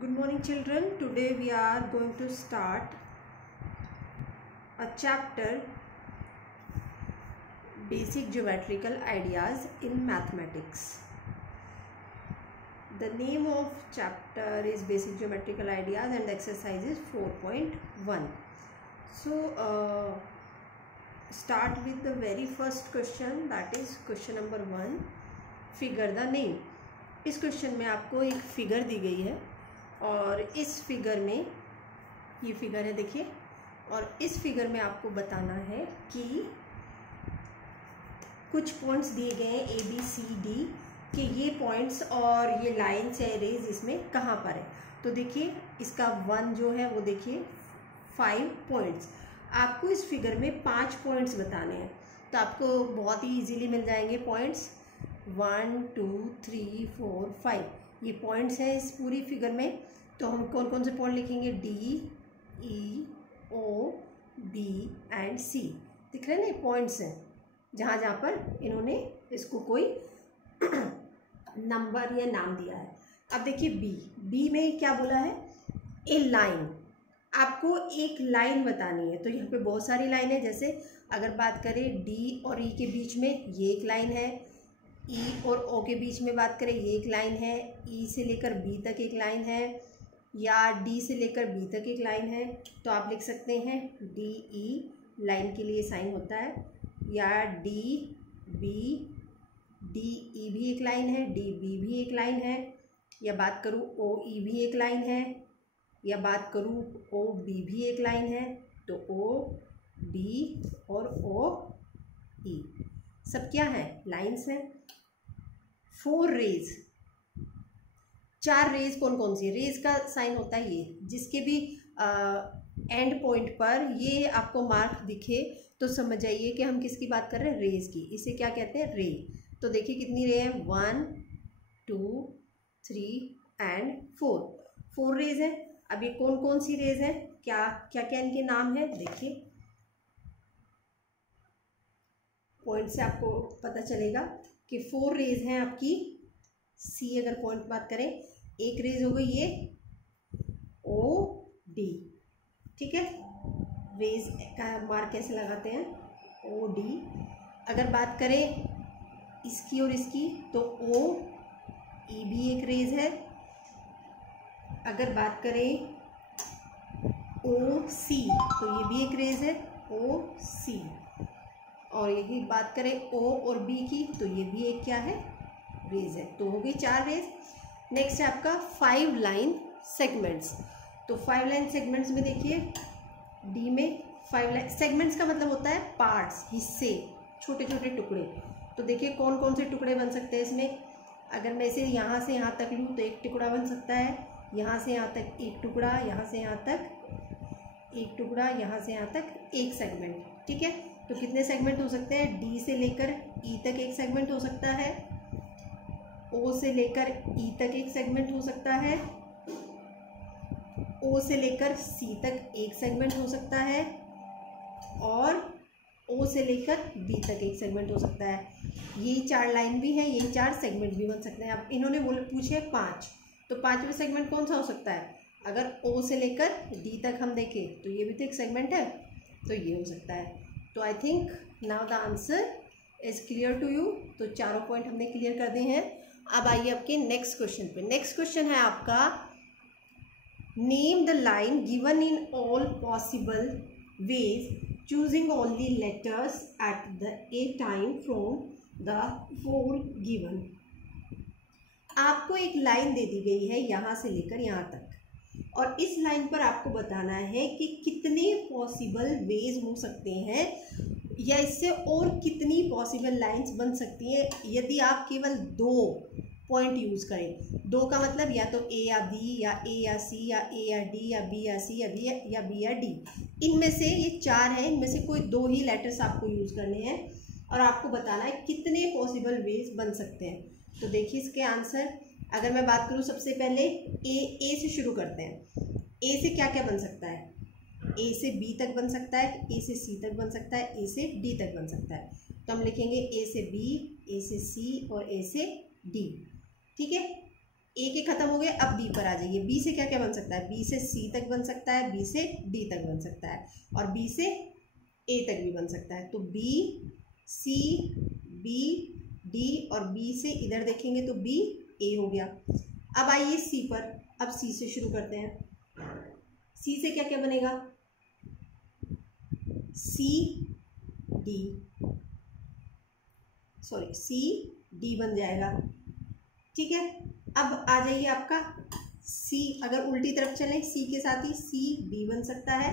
Good morning children. Today we are going to start a chapter Basic Geometrical Ideas in Mathematics. The name of chapter is Basic Geometrical Ideas and the exercise is 4.1. So start with the very first question, that is question number 1. Figure the name. इस question में आपको एक figure दी गई है और इस figure में ये फिगर है देखिए, और इस फिगर में आपको बताना है कि कुछ पॉइंट्स दिए गए हैं ए बी सी डी कि ये पॉइंट्स और ये लाइन्स या रेज इसमें कहाँ पर है। तो देखिए इसका 1 जो है वो देखिए 5 पॉइंट्स, आपको इस फिगर में 5 पॉइंट्स बताने हैं। तो आपको बहुत ही इजीली मिल जाएंगे पॉइंट्स। 1 2 3 4 5 ये पॉइंट्स हैं इस पूरी फिगर में। तो हम कौन कौन से पॉइंट लिखेंगे? D E O B and C. दिख रहे हैं ना, पॉइंट्स हैं जहाँ जहाँ पर इन्होंने इसको कोई नंबर या नाम दिया है। अब देखिए बी में क्या बोला है? ए लाइन। आपको एक लाइन बतानी है। तो यहाँ पे बहुत सारी लाइन है। जैसे अगर बात करें डी और ई के बीच में ये एक लाइन है, ई और ओ के बीच में बात करें ये एक लाइन है, ई से लेकर बी तक एक लाइन है, या डी से लेकर बी तक एक लाइन है। तो आप लिख सकते हैं डी ई लाइन के लिए साइन होता है, या डी बी, डी ई भी एक लाइन है, डी बी भी एक लाइन है, या बात करूँ ओ ई भी एक लाइन है, या बात करूँ ओ बी भी एक लाइन है। तो ओ बी और ओ ई सब क्या है? लाइन्स हैं। 4 रेज, 4 रेज कौन कौन सी? रेज का साइन होता है ये, जिसके भी एंड पॉइंट पर ये आपको मार्क दिखे तो समझ जाइए कि हम किसकी बात कर रहे हैं? रेज की। इसे क्या कहते हैं? रे। तो देखिए कितनी रे हैं? 1 2 3 एंड 4 रेज हैं। अब ये कौन कौन सी रेज हैं, क्या क्या क्या इनके नाम है? देखिए पॉइंट से आपको पता चलेगा कि 4 रेज हैं आपकी। सी अगर पॉइंट बात करें, एक रेज हो गई ये ओ डी, ठीक है। रेज का मार्क कैसे लगाते हैं? O D. अगर बात करें इसकी और इसकी तो ओ ई भी एक रेज है। अगर बात करें ओ सी तो ये भी एक रेज है, ओ सी। और यही बात करें ओ और बी की तो ये भी एक क्या है? रेज है। तो हो गई 4 रेज। नेक्स्ट है आपका 5 लाइन सेगमेंट्स। तो 5 लाइन सेगमेंट्स में देखिए डी में 5 लाइन सेगमेंट्स का मतलब होता है पार्ट्स, हिस्से, छोटे छोटे टुकड़े। तो देखिए कौन कौन से टुकड़े बन सकते हैं इसमें। अगर मैं इसे यहाँ से यहाँ तक लूँ तो एक टुकड़ा बन सकता है, यहाँ से यहाँ तक एक टुकड़ा, यहाँ से यहाँ तक एक टुकड़ा, यहाँ से यहाँ तक एक सेगमेंट, ठीक है। तो कितने सेगमेंट हो सकते हैं? डी से लेकर ई तक एक सेगमेंट हो सकता है, ओ से लेकर ई तक एक सेगमेंट हो सकता है, ओ से लेकर सी तक एक सेगमेंट हो सकता है, और ओ से लेकर बी तक एक सेगमेंट हो सकता है। यही 4 लाइन भी हैं, यही 4 सेगमेंट भी बन सकते हैं। अब इन्होंने पूछे 5, तो 5वें सेगमेंट कौन सा हो सकता है? अगर ओ से लेकर डी तक हम देखें तो ये भी तो एक सेगमेंट है, तो ये हो सकता है। तो I think now the answer is clear to you. तो चारों पॉइंट हमने क्लियर कर दिए हैं। अब आइए आपके नेक्स्ट क्वेश्चन पे। नेक्स्ट क्वेश्चन है आपका, name the line given in all possible ways choosing only letters at the A time from the 4 given. आपको एक लाइन दे दी गई है यहाँ से लेकर यहाँ तक, और इस लाइन पर आपको बताना है कि कितने पॉसिबल वेज हो सकते हैं, या इससे और कितनी पॉसिबल लाइंस बन सकती हैं यदि आप केवल 2 पॉइंट यूज़ करें। 2 का मतलब या तो ए या बी, या ए या सी, या ए या डी, या बी या सी, या बी या डी। इनमें से ये 4 हैं, इनमें से कोई 2 ही लेटर्स आपको यूज़ करने हैं, और आपको बताना है कितने पॉसिबल वेज बन सकते हैं। तो देखिए इसके आंसर, अगर मैं बात करूँ सबसे पहले ए से शुरू करते हैं। ए से क्या क्या बन सकता है? ए से बी तक बन सकता है, ए से सी तक बन सकता है, ए से डी तक बन सकता है। तो हम लिखेंगे ए से बी, ए से सी और ए से डी, ठीक है। ए के खत्म हो गए, अब बी पर आ जाइए। बी से क्या क्या बन सकता है, बी से सी तक बन सकता है, बी से डी तक बन सकता है, और बी से ए तक भी बन सकता है। तो बी सी बी डी, और बी से इधर देखेंगे तो बी ए हो गया। अब आइए सी पर, अब सी से शुरू करते हैं। सी से क्या क्या बनेगा, C D, sorry C D बन जाएगा, ठीक है। अब आ जाइए आपका सी, अगर उल्टी तरफ चलें सी के साथ ही सी बी बन सकता है,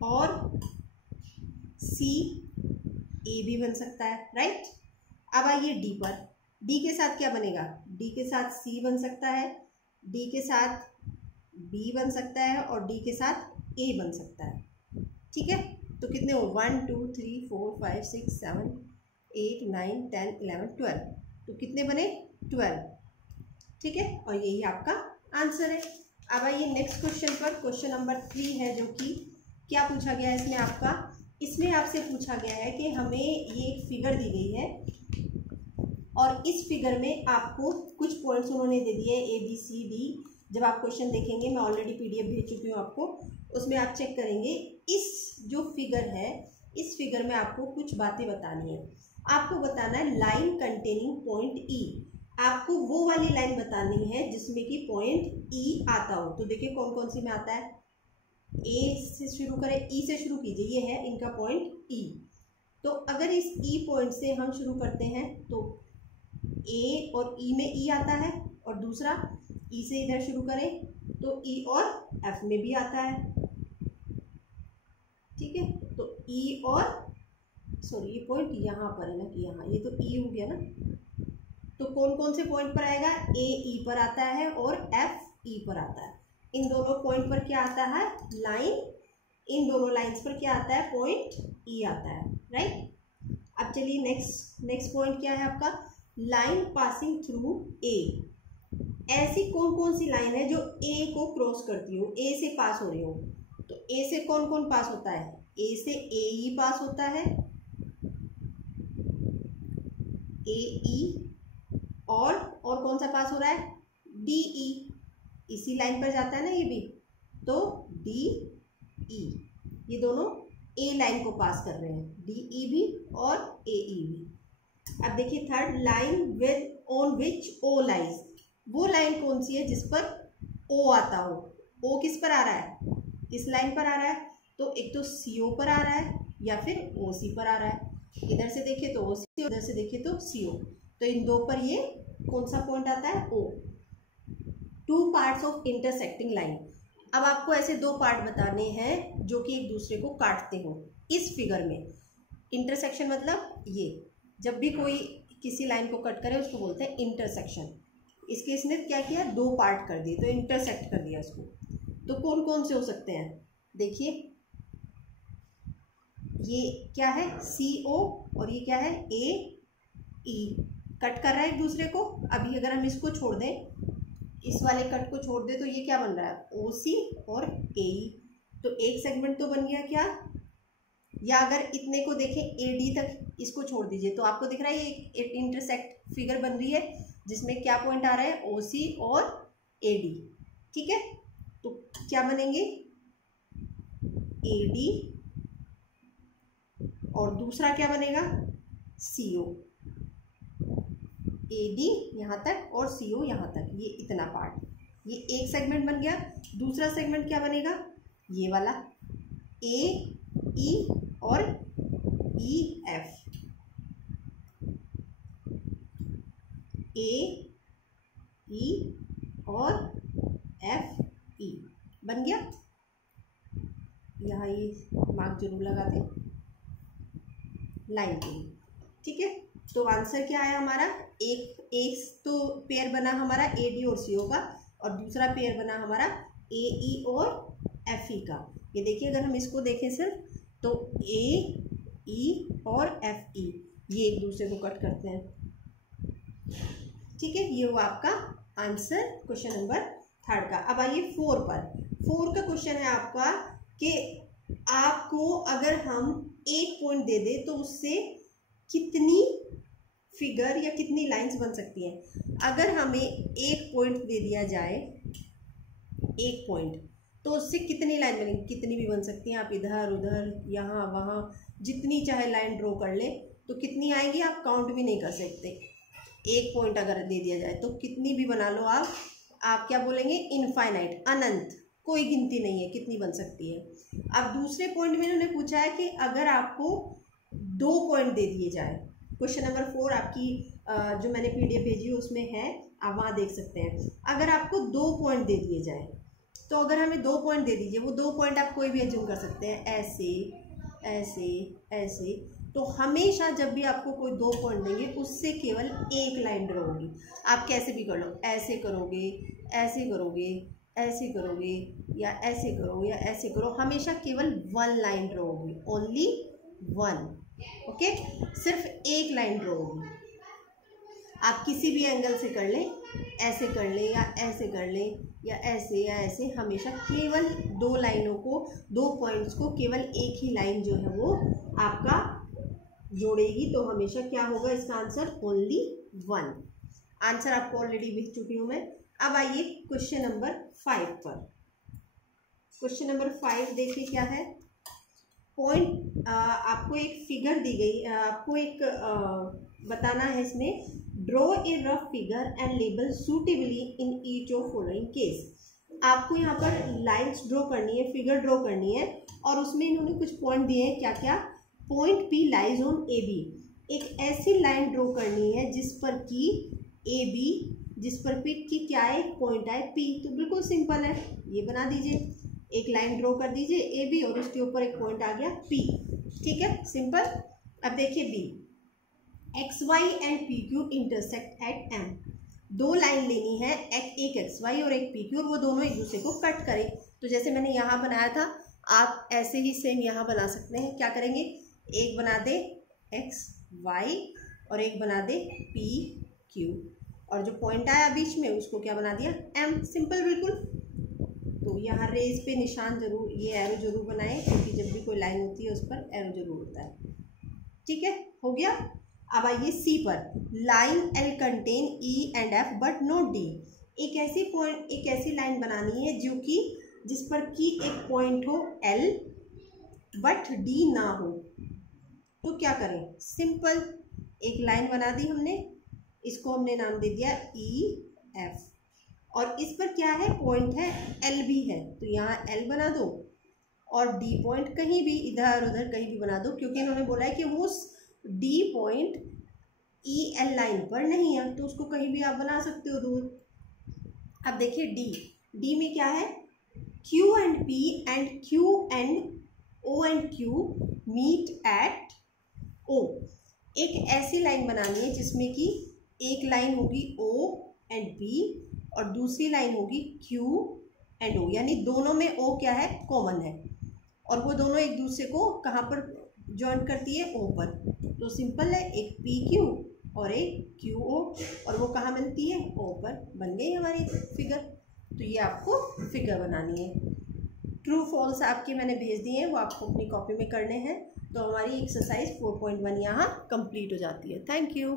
और सी ए भी बन सकता है, राइट। अब आइए डी पर, डी के साथ क्या बनेगा, डी के साथ सी बन सकता है, डी के साथ बी बन सकता है, और डी के साथ ए बन सकता है, ठीक है। तो कितने हो, 1 2 3 4 5 6 7 8 9 10 11 12, तो कितने बने, 12, ठीक है। और यही आपका आंसर है। अब आइए नेक्स्ट क्वेश्चन पर, क्वेश्चन नंबर 3 है, जो कि क्या पूछा गया है इसमें आपका, इसमें आपसे पूछा गया है कि हमें ये एक फिगर दी गई है, और इस फिगर में आपको कुछ पॉइंट्स उन्होंने दे दिए ए बी सी डी। जब आप क्वेश्चन देखेंगे, मैं ऑलरेडी पीडीएफ भेज चुकी हूँ आपको, उसमें आप चेक करेंगे। इस जो फिगर है, इस फिगर में आपको कुछ बातें बतानी है। आपको बताना है लाइन कंटेनिंग पॉइंट ई, आपको वो वाली लाइन बतानी है जिसमें कि पॉइंट ई आता हो। तो देखिए कौन कौन सी में आता है, ए से शुरू करें, ई से शुरू कीजिए, ये है इनका पॉइंट ई। तो अगर इस ई पॉइंट से हम शुरू करते हैं तो ए और ई में ई आता है, और दूसरा ई से इधर शुरू करें तो ई और एफ में भी आता है, ठीक है। तो ई और सॉरी ये पॉइंट यहाँ पर है ना, कि यहाँ ये तो ई हो गया ना, तो कौन कौन से पॉइंट पर आएगा, ए ई पर आता है और एफ ई पर आता है। इन दोनों पॉइंट पर क्या आता है, लाइन, इन दोनों लाइंस पर क्या आता है, पॉइंट ई आता है, राइट। अब चलिए नेक्स्ट पॉइंट क्या है आपका, लाइन पासिंग थ्रू ए। ऐसी कौन कौन सी लाइन है जो ए को क्रॉस करती हो, ए से पास हो रही हो। तो ए से कौन कौन पास होता है, ए से ए ई पास होता है, ए ई, और कौन सा पास हो रहा है, डी ई, इसी लाइन पर जाता है ना ये भी, तो डी ई, ये दोनों ए लाइन को पास कर रहे हैं, डी ई भी और ए ई भी। अब देखिए third, line with on which O lies, वो लाइन कौन सी है जिस पर ओ आता हो। ओ किस पर आ रहा है, इस लाइन पर आ रहा है, तो एक तो सी ओ पर आ रहा है या फिर ओ सी पर आ रहा है। इधर से देखिए तो ओ सी, उधर से देखिए तो सी ओ, तो इन दो पर ये कौन सा पॉइंट आता है, O. Two parts of intersecting line, अब आपको ऐसे दो पार्ट बताने हैं जो कि एक दूसरे को काटते हो। इस फिगर में इंटरसेक्शन मतलब ये, जब भी कोई किसी लाइन को कट करे उसको बोलते हैं इंटरसेक्शन। इसके इसने क्या किया, दो पार्ट कर दिए, तो इंटरसेक्ट कर दिया उसको। तो कौन कौन से हो सकते हैं, देखिए ये क्या है, सी ओ, और ये क्या है, ए ई, कट कर रहा है एक दूसरे को। अभी अगर हम इसको छोड़ दें, इस वाले कट को छोड़ दें, तो ये क्या बन रहा है, ओ सी और ए ई, तो एक सेगमेंट तो बन गया क्या। या अगर इतने को देखें ए डी तक, इसको छोड़ दीजिए, तो आपको दिख रहा है ये एक इंटरसेक्ट फिगर बन रही है जिसमें क्या पॉइंट आ रहा है, ओ सी और ए डी, ठीक है। तो क्या बनेंगे, ए डी, और दूसरा क्या बनेगा, सी ओ, ए डी यहाँ तक और सी ओ यहाँ तक, ये इतना पार्ट, ये एक सेगमेंट बन गया। दूसरा सेगमेंट क्या बनेगा, ये वाला, ए ई और ई एफ, ए ई और एफ ई बन गया। यहाँ ये मार्क जरूर लगा दें लाइन के लिए, ठीक है। तो आंसर क्या है हमारा, एक तो पेयर बना हमारा ए डी और सी ओ का, और दूसरा पेयर बना हमारा ए ई और एफ ई का। ये देखिए अगर हम इसको देखें सिर्फ, तो ए ई और एफ ई ये एक दूसरे को कट करते हैं, ठीक है। ये हुआ आपका आंसर क्वेश्चन नंबर 3 का। अब आइए 4 पर। 4 का क्वेश्चन है आपका कि आपको अगर हम एक पॉइंट दे दे तो उससे कितनी फिगर या कितनी लाइंस बन सकती हैं। अगर हमें एक पॉइंट दे दिया जाए, एक पॉइंट, तो उससे कितनी लाइन बनेगी, कितनी भी बन सकती हैं आप, इधर उधर यहाँ वहाँ जितनी चाहे लाइन ड्रॉ कर ले, तो कितनी आएंगी आप काउंट भी नहीं कर सकते। एक पॉइंट अगर दे दिया जाए तो कितनी भी बना लो आप क्या बोलेंगे, इनफाइनाइट, अनंत, कोई गिनती नहीं है कितनी बन सकती है। अब दूसरे पॉइंट में इन्होंने पूछा है कि अगर आपको 2 पॉइंट दे दिए जाए, क्वेश्चन नंबर 4 आपकी जो मैंने PDF भेजी है उसमें है, आप वहाँ देख सकते हैं। अगर आपको 2 पॉइंट दे दिए जाए, तो अगर हमें 2 पॉइंट दे दीजिए, वो 2 पॉइंट आप कोई भी एज्यूम कर सकते हैं, ऐसे ऐसे ऐसे, तो हमेशा जब भी आपको कोई 2 पॉइंट देंगे उससे केवल एक लाइन ड्रॉ होगी। आप कैसे भी कर लो, ऐसे करोगे, ऐसे करोगे, ऐसे करोगे, या ऐसे करो, या ऐसे करो, हमेशा केवल 1 लाइन ड्रॉ होगी, ओनली 1, ओके, सिर्फ एक लाइन ड्रॉ होगी। आप किसी भी एंगल से कर लें, ऐसे कर ले या ऐसे कर ले या ऐसे, हमेशा केवल 2 लाइनों को, 2 पॉइंट्स को केवल एक ही लाइन जो है वो आपका जोड़ेगी, तो हमेशा क्या होगा इसका आंसर, ओनली 1। आंसर आपको ऑलरेडी भेज चुकी हूँ मैं। अब आइए क्वेश्चन नंबर 5 पर। क्वेश्चन नंबर 5 देखिए क्या है। पॉइंट, आपको एक फिगर दी गई, आपको एक बताना है इसमें, draw a rough figure and label suitably in each of following case. आपको यहाँ पर लाइंस ड्रॉ करनी है, फिगर ड्रॉ करनी है, और उसमें इन्होंने कुछ पॉइंट दिए हैं, क्या क्या, point P lies on AB, एक ऐसी लाइन ड्रॉ करनी है जिस पर कि AB, जिस पर P की क्या है, एक पॉइंट आए P। तो बिल्कुल सिंपल है, ये बना दीजिए, एक लाइन ड्रॉ कर दीजिए AB और उसके ऊपर एक पॉइंट आ गया P, ठीक है, सिंपल। अब देखिए B, XY and PQ intersect at M। 2 line लेनी है, एक XY और एक PQ, और वो दोनों एक दूसरे को कट करें। तो जैसे मैंने यहाँ बनाया था, आप ऐसे ही सेम यहाँ बना सकते हैं। क्या करेंगे, एक बना दे XY और एक बना दे PQ, और जो पॉइंट आया बीच में उसको क्या बना दिया, M, सिंपल बिल्कुल। तो यहाँ रेज पे निशान जरूर, ये एरो जरूर बनाएं, क्योंकि जब भी कोई लाइन होती है उस पर एरो जरूर होता है, ठीक है, हो गया। अब आइए C पर, line L contain E and F but not D। एक ऐसी पॉइंट, एक ऐसी लाइन बनानी है जो कि जिस पर कि एक पॉइंट हो L बट D ना हो। तो क्या करें, सिंपल, एक लाइन बना दी हमने, इसको हमने नाम दे दिया EF, और इस पर क्या है, पॉइंट है L भी है, तो यहाँ L बना दो, और D पॉइंट कहीं भी इधर उधर कहीं भी बना दो, क्योंकि इन्होंने बोला है कि वो D पॉइंट EL लाइन पर नहीं है, तो उसको कहीं भी आप बना सकते हो दूर। अब देखिए D में क्या है, Q and P and Q and O and Q meet at O। एक ऐसी लाइन बनानी है जिसमें कि एक लाइन होगी O एंड P और दूसरी लाइन होगी Q एंड O, यानी दोनों में O क्या है, कॉमन है, और वो दोनों एक दूसरे को कहाँ पर ज्वाइन करती है, O पर। तो सिंपल है, एक PQ और एक QO, और वो कहाँ बनती है, O पर। बन गई हमारी फिगर। तो ये आपको फिगर बनानी है। ट्रू फॉल्स आपके मैंने भेज दिए हैं, वो आपको अपनी कॉपी में करने हैं। तो हमारी एक्सरसाइज 4.1 यहाँ कंप्लीट हो जाती है। Thank you.